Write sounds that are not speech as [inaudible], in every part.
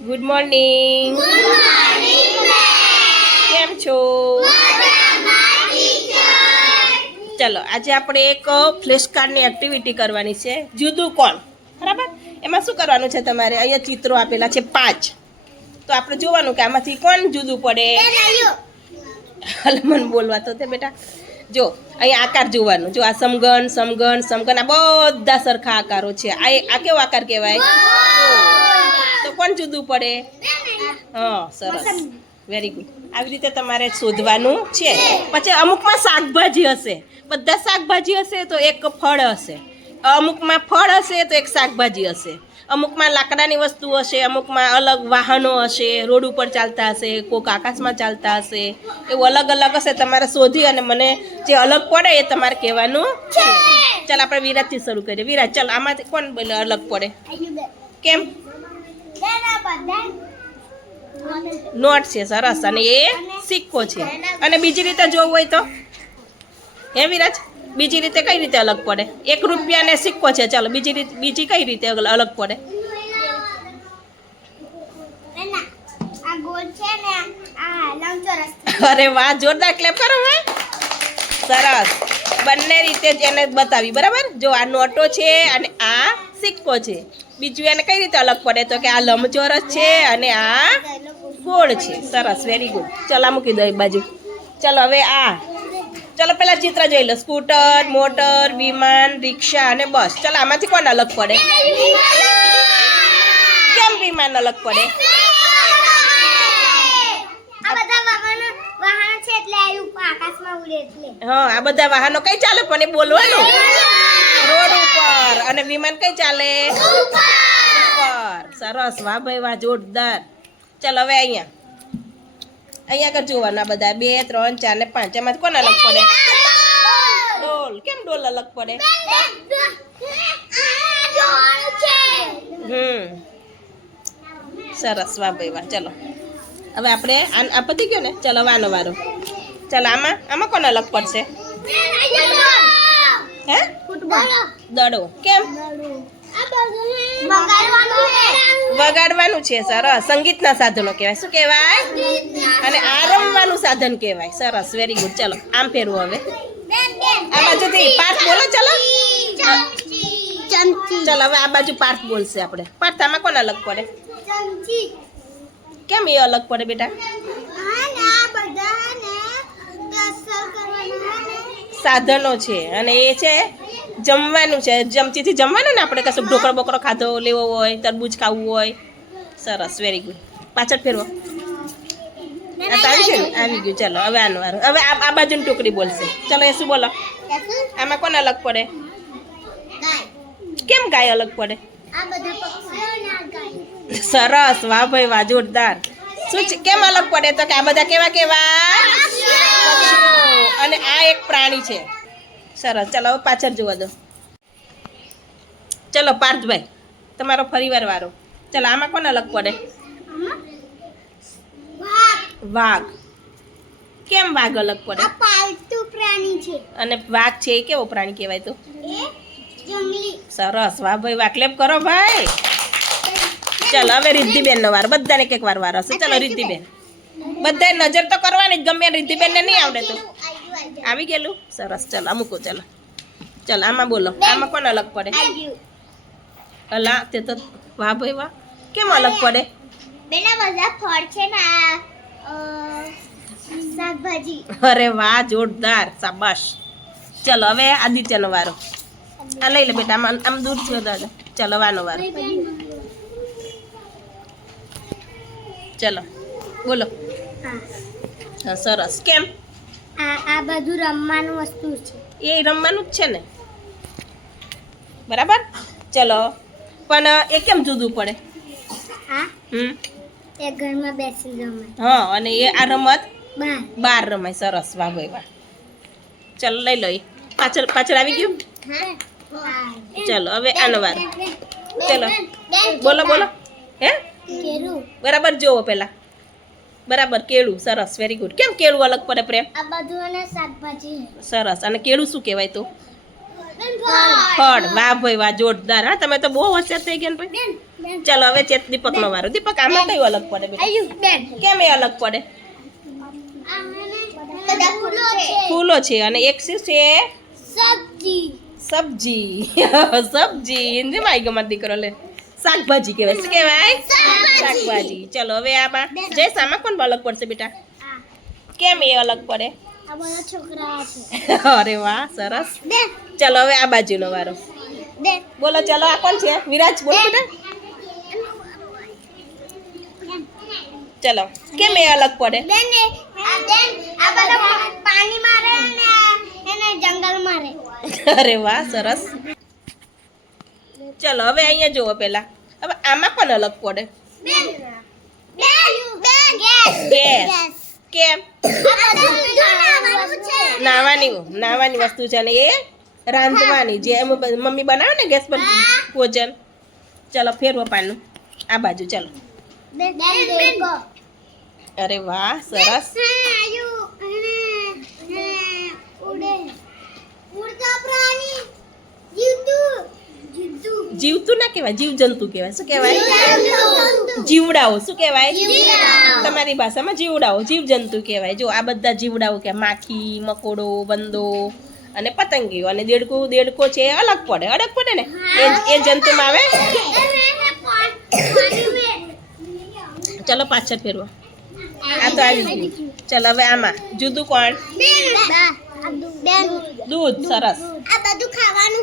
Good morning કેમ છો? ચલો આજે આપણે એક ફ્લેશ કાર્ડની એક્ટિવિટી કરવાની છે. જુદું કોણ? બરાબર? એમાં શું કરવાનું છે તમારે? અહીંયા ચિત્રો આપેલા છે પાંચ. તો આપણે જોવાનું કે આમાંથી કોણ જુદું પડે? હાલ મને બોલવા તો તે બેટા. જો અહીંયા આકાર જોવાનું. જો આ સમગણ સમગણ સમગણ આ બધા સરખા આકારો છે. આ આ કેવો આકાર કહેવાય? કોણ જુદું પડે. હા સરસ. વેરી ગુડ આવી રીતે તમારે શોધવાનું છે. પછી અમુકમાં શાકભાજી હશે. બધા શાકભાજી હશે તો એક ફળ હશે. અમુકમાં ફળ હશે તો એક શાકભાજી હશે. અમુકમાં લાકડાની વસ્તુ હશે અમુકમાં અલગ વાહનો હશે રોડ ઉપર ચાલતા હશે કોક આકાશમાં ચાલતા હશે. એવું અલગ અલગ હશે તમારે શોધી અને મને જે અલગ પડે એ તમારે કહેવાનું છે. ચાલ આપણે વિરાજથી શરૂ કરીએ. વિરાજ ચાલ આમાંથી કોણ અલગ પડે? કેમ? નોટ છે, સરસ. અને એ સિક્કો છે. અને બીજી રીતે જોવું હોય તો? હે વિરાજ, બીજી રીતે કઈ રીતે અલગ પડે? એક રૂપિયા ને સિક્કો છે, ચાલો. બીજી રીતે, બીજી કઈ રીતે અલગ પડે? અરે વાહ, જોરદાર ક્લેપ કરો ભાઈ સરસ. બંને રીતે જ એને બતાવી. બરાબર? જો આ નોટો છે અને આ સિક્કો છે. બીજું એને કઈ રીતે અલગ પડે? તો કે આ લંબચોરસ છે અને આ ગોળ છે. સરસ વેરી ગુડ ચલો આ મૂકી દો એક બાજુ. ચાલો હવે આ. ચાલો પેલા ચિત્ર જોઈ લો. સ્કૂટર મોટર વિમાન રિક્ષા અને બસ. ચલો આમાંથી કોણ અલગ પડે? કેમ વિમાન અલગ પડે? હા આ બધા વાહનો કઈ ચાલે? પણ એ બોલવાનું. રોડ ઉપર. અને વિમાન કઈ ચાલે? સરસ. વાહ ભાઈ, વાહ, જોરદાર. ચાલો, હવે અહીંયા. અહીંયા આગળ જોવાના બધા. બે, ત્રણ, ચાર ને પાંચ. એમાંથી કોને અલગ પડે ડોલ. કેમ ડોલ અલગ પડે હમ. સરસ. વાહ ભાઈ, વાહ. ચલો. હવે આપણે આ પતી ગયો ને? ચલો વાનો વારો. ચાલો, આમાં આમાં કોને અલગ પડશે? હે? દડો. કેમ? વગાડવાનું છે, સરસ. સંગીતના સાધનો કહેવાય. શું કહેવાય? અને આ રમવાનું સાધન કહેવાય. સરસ વેરી ગુડ ચલો, આમ ફેરવું હવે. આ બાજુથી પાર્થ બોલો, ચલો. ચલો, હવે આ બાજુ પાર્થ બોલશે આપણે. પાર્થ, આમાં કોણ અલગ પડે? કેમ એ અલગ પડે બેટા? સાધનો છે. અને એ છે જમવાનું છે. જમચીથી જમવાનું ને આપણે કશું ઢોકળો બોકરો ખાધો, લેવો હોય, તરબૂચ ખાવું હોય. સરસ વેરી ગુડ પાછળ ફેરવો. આવી ગયું આવી ગયું. ચાલો, હવે આનું વારું. હવે આ બાજુની ટોકરી બોલશે. ચલો, એ શું બોલો? આમાં કોને અલગ પડે? કેમ ગાય અલગ પડે? સરસ. વાહ ભાઈ, વાહ, જોરદાર. શું છે? કેમ અલગ પડે? તો કે આ બધા કેવા કેવા? અને આ એક પ્રાણી છે. સરસ. ચાલો હવે પાછળ જોવા દો. ચલો પાર્થભાઈ તમારો ફરીવાર વારો. ચાલો આમાં કોને અલગ પડે? વાઘ. કેમ વાઘ અલગ પડે? પાલતુ પ્રાણી છે. અને વાઘ છે એ કેવો પ્રાણી કહેવાય તો? સરસ. વાહ ભાઈ વાહ ક્લેપ કરો ભાઈ. ચાલો હવે રિદ્ધિબેન નો વાર. બધાને એક એક વાર વાર હશે. ચાલો રિદ્ધિબેન. બધાએ નજર તો કરવાની જ ગમે રિદ્ધિબેન ને નહીં આવડે તો. આવી ગયેલું? સરસ. ચાલો આ મૂકો ચાલો. ચાલો આમાં બોલો. આમાં કોણ અલગ પડે? અલા તે તો વાહ ભાઈ વાહ. કેમ અલગ પડે? બેના બધા ફળ છે ને શાકભાજી. અરે વાહ જોરદાર. શાબાશ. ચાલો હવે આદિત્યનો વારો. આ લઈ લે બેટા આમ આમ દૂર થયો દાદા. ચાલો વાનો વારો. ચાલો બોલો. હા સરસ. કેમ? આ આ બધું રમવાનું વસ્તુ છે. એ રમવાનું જ છે ને? બરાબર? ચલો. પણ એ કેમ જુદું પડે? હા? હમ. એ ઘરમાં બેસી રમે. હા અને એ આ રમત? બાર. બાર રમાય. સરસ. વાહ ભાઈ વાહ. ચાલો લઈ લો એ. પાછળ પાછળ આવી ગયું? હા. ચાલો હવે આનો વાર. ચલો. બોલો બોલો. હે? બરાબર જોવો પેલા બરાબર કેળું સરસ વેરી ગુડ કેમ કેળું અલગ પડે પ્રેમ? આ બધું અને શાકભાજી. સરસ. અને કેળું શું કહેવાય તો? ફળ. વાહ ભાઈ વાહ જોરદાર હા. તમે તો બહુ હોશિયાર થઈ ગયા ને ભાઈ. ચાલો હવે ચેત દીપકનો વારો. દીપક આમાં કયું અલગ પડે બેટા? કેમ એ અલગ પડે? ફૂલો છે. અને એક શું છે? સબ્જી. સબ્જી. [laughs] સબ્જી. હિન્દીમાં આવી ગયો દીકરો લે. શાકભાજી કહેવાય. શું કહેવાય? શાકભાજી. ચલો હવે આમાં જય સામા કોણ અલગ પડશે બેટા? કેમ એ અલગ પડે? અરે વાહ સરસ. ચલો હવે આ બાજુનો વારો. બોલો ચલો આ કોણ છે? વિરાજ બોલો બેટા. ચલો કેમ એ અલગ પડે? પાણી મારે જંગલ મારે. અરે વાહ સરસ. ચલો હવે અહીંયા જુઓ પેલા. હવે આમાં પણ અલગ પડે? કેમ નાવાની નાવાની વસ્તુ છે ને એ રાંધવાની. જે મમ્મી બનાવે ને ગેસ પર ભોજન. ચલો ફેરવો પાનું આ બાજુ ચલો. અરે વાહ સરસ ઉડે ઉડતા પ્રાણી જીવતું જીવતું ના કહેવાય જીવ જંતુ કહેવાય. શું કહેવાય? જીવડાઓ શું કહેવાય? તમારી ભાષામાં જીવડાઓ જીવ જંતુ કહેવાય. જો આ બધા જીવડાઓ કે માખી મકોડો બંદો અને પતંગીઓ અને દેડકો દેડકો છે એ અલગ પડે અલગ પડે ને? એ એ જંતુમાં આવે? ચલો પાછળ ફેરવો. આ તો આવી ગયું. ચલો હવે આમાં. જુદું કોણ? દૂધ સરસ. આ બધું ખાવાનું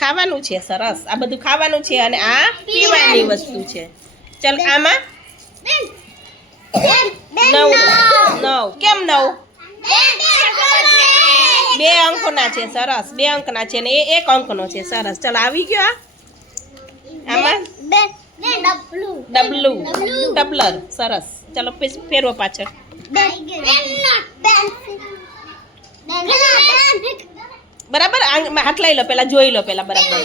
ખાવાનું છે. સરસ. આ બધું ખાવાનું છે અને આ પીવાની વસ્તુ છે. ચલ આમાં? નવ. નવ. કેમ નવ? બે અંકોના છે. સરસ. બે અંકના છે ને એ એક અંકનો છે સરસ. ચલ આવી ગયો આમાં? ડબલું. ડબલર. સરસ. ચલો ફેરવો પાછળ. બરાબર? હાથ લઈ લો પેલા, જોઈ લો પેલા બરાબર.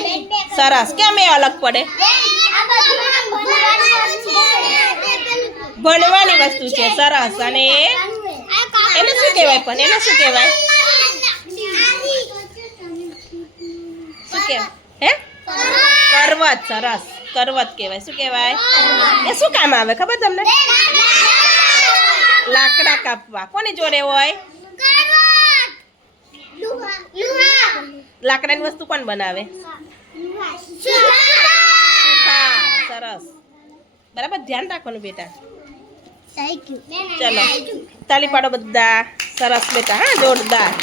સરસ. કેમ એ અલગ પડે? ભણવાની વસ્તુ છે. સરસ. અને એને શું કહેવાય પણ? એને શું કહેવાય? શું કહેવાય હે? કરવત. સરસ. કરવત કહેવાય. શું કહેવાય? એ શું કામ આવે? ખબર તમને? લાકડા કાપવા. કોની જોડે હોય? લાકડાની વસ્તુ કોણ બનાવે? સરસ. બરાબર? ધ્યાન રાખવાનું બેટા. ચલો. તાલી પાડો બધા. સરસ બેટા હા જોરદાર.